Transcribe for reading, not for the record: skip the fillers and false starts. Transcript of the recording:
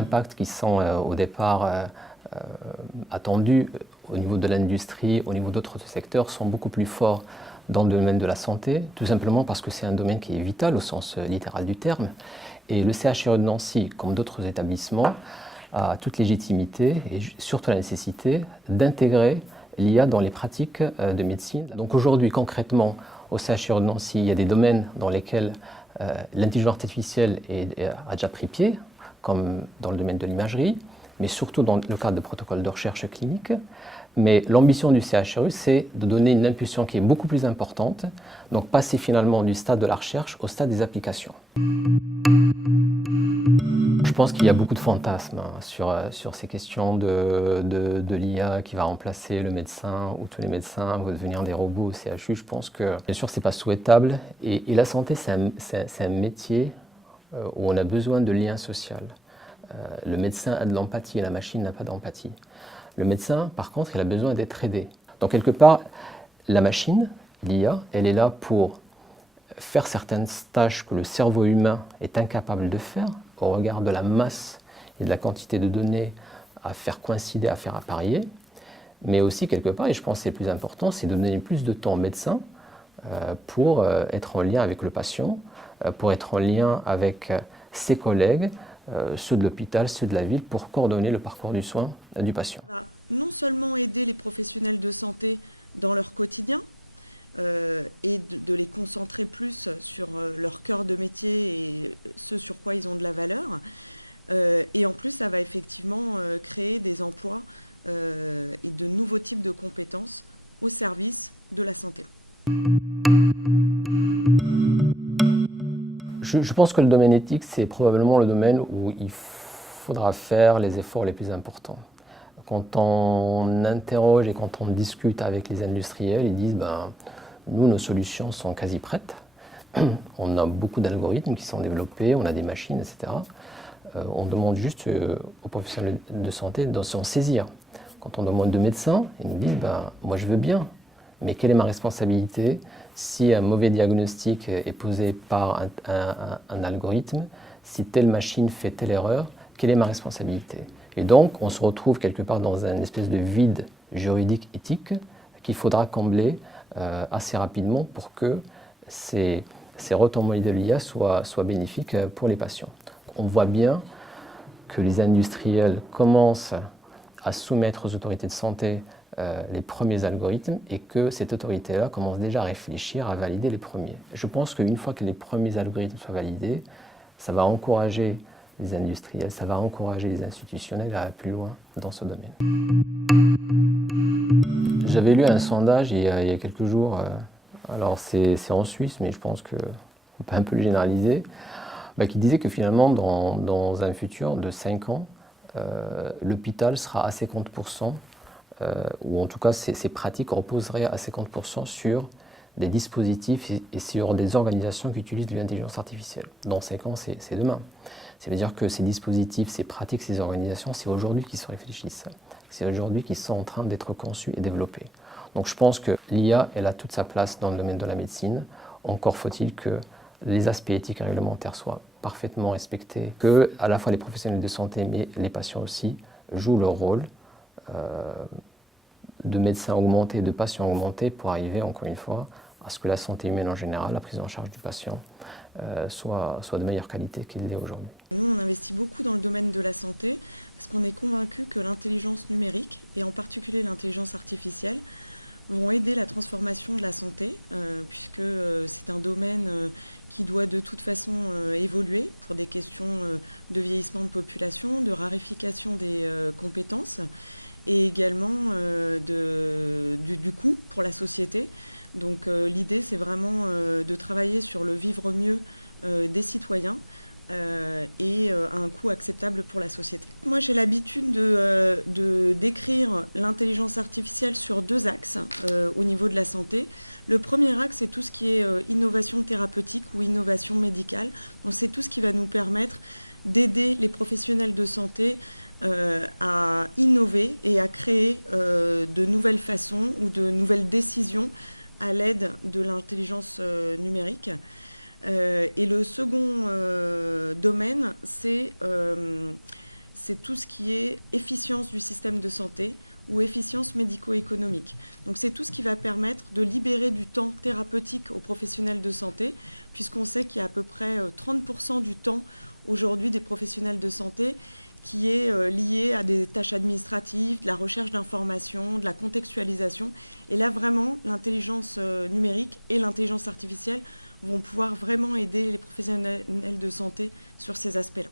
impacts qui sont au départ attendus au niveau de l'industrie, au niveau d'autres secteurs, sont beaucoup plus forts dans le domaine de la santé, tout simplement parce que c'est un domaine qui est vital au sens littéral du terme. Et le CHRU de Nancy, comme d'autres établissements, a toute légitimité et surtout la nécessité d'intégrer l'IA dans les pratiques de médecine. Donc aujourd'hui, concrètement, au CHRU de Nancy, il y a des domaines dans lesquels l'intelligence artificielle a déjà pris pied, comme dans le domaine de l'imagerie, mais surtout dans le cadre de protocoles de recherche clinique. Mais l'ambition du CHRU, c'est de donner une impulsion qui est beaucoup plus importante, donc passer finalement du stade de la recherche au stade des applications. Je pense qu'il y a beaucoup de fantasmes sur ces questions de l'IA qui va remplacer le médecin, ou tous les médecins vont devenir des robots au CHU. Je pense que, bien sûr, ce n'est pas souhaitable. Et la santé, c'est un métier où on a besoin de lien social. Le médecin a de l'empathie et la machine n'a pas d'empathie. Le médecin, par contre, il a besoin d'être aidé. Donc, quelque part, la machine, l'IA, elle est là pour faire certaines tâches que le cerveau humain est incapable de faire au regard de la masse et de la quantité de données à faire coïncider, à faire apparaître. Mais aussi, quelque part, et je pense que c'est le plus important, c'est de donner plus de temps au médecin pour être en lien avec le patient, pour être en lien avec ses collègues, ceux de l'hôpital, ceux de la ville, pour coordonner le parcours du soin du patient. On va non seulement aider les professionnels de santé dans leur quotidien et de les concentrer plus sur leur cœur de métier et ce sur quoi ils ont de la valeur, et en plus ça va effectivement créer des emplois et de nouveaux types de compétences au service de la santé. Je pense que le domaine éthique, c'est probablement le domaine où il faudra faire les efforts les plus importants. Quand on interroge et quand on discute avec les industriels, ils disent nous, nos solutions sont quasi prêtes. On a beaucoup d'algorithmes qui sont développés, on a des machines, etc. On demande juste aux professionnels de santé de s'en saisir. Quand on demande de médecins, ils nous disent moi je veux bien, mais quelle est ma responsabilité si un mauvais diagnostic est posé par un algorithme, si telle machine fait telle erreur, quelle est ma responsabilité? Et donc, on se retrouve quelque part dans une espèce de vide juridique éthique qu'il faudra combler assez rapidement pour que ces retombées de l'IA soient bénéfiques pour les patients. On voit bien que les industriels commencent à soumettre aux autorités de santé les premiers algorithmes et que cette autorité-là commence déjà à réfléchir, à valider les premiers. Je pense qu'une fois que les premiers algorithmes soient validés, ça va encourager les industriels, ça va encourager les institutionnels à aller plus loin dans ce domaine. J'avais lu un sondage il y a quelques jours, alors c'est en Suisse, mais je pense qu'on peut un peu le généraliser, qui disait que finalement, dans un futur de 5 ans, l'hôpital sera à 50%, ou en tout cas ces pratiques reposeraient à 50% sur des dispositifs et sur des organisations qui utilisent de l'intelligence artificielle. Dans 5 ans, c'est demain. Ça veut dire que ces dispositifs, ces pratiques, ces organisations, c'est aujourd'hui qu'ils se réfléchissent. C'est aujourd'hui qu'ils sont en train d'être conçus et développés. Donc je pense que l'IA, elle a toute sa place dans le domaine de la médecine. Encore faut-il que les aspects éthiques et réglementaires soient parfaitement respectés, que à la fois les professionnels de santé, mais les patients aussi, jouent leur rôle de médecins augmentés, de patients augmentés, pour arriver, encore une fois, à ce que la santé humaine en général, la prise en charge du patient, soit de meilleure qualité qu'il l'est aujourd'hui. Nous, on investit beaucoup dans le domaine de la santé parce qu'on est convaincu que l'intelligence numérique, et en particulier l'intelligence artificielle, vont aider la transformation de la santé, puisque c'est un domaine qui doit de toute façon évoluer pour des questions de vieillissement de population, de raréfication des compétences, et également du coût pour la société. Donc l'idée, c'est vraiment de travailler sur le vivre mieux des citoyens et à un coût acceptable pour la société. Moi, j'ai l'habitude de décrire l'intelligence artificielle sur 2 axes au niveau de la santé. Le premier axe, c'est tout ce qui est innovation thérapeutique ou innovation médicale. Donc, c'est tout ce qui va nous permettre d'aider les professionnels de santé à innover et à créer de nouvelles façons ou de nouvelles décisions à l'aide de l'intelligence numérique. Et le second domaine, c'est c'est tout ce qui est efficience du système de santé ou efficience médico-économique. Donc c'est tout ce qui va permettre de libérer du temps thérapeutique aux professionnels de santé, puisqu'on sait qu'il y a à peu près 30% du temps aujourd'hui des professionnels de santé qui est lié à des tâches administratives, de la recherche d'informations, de la contextualisation. Et là, vraiment, l'intelligence numérique et l'intelligence artificielle vont pouvoir vraiment aider les professionnels de santé sur ces aspects-là.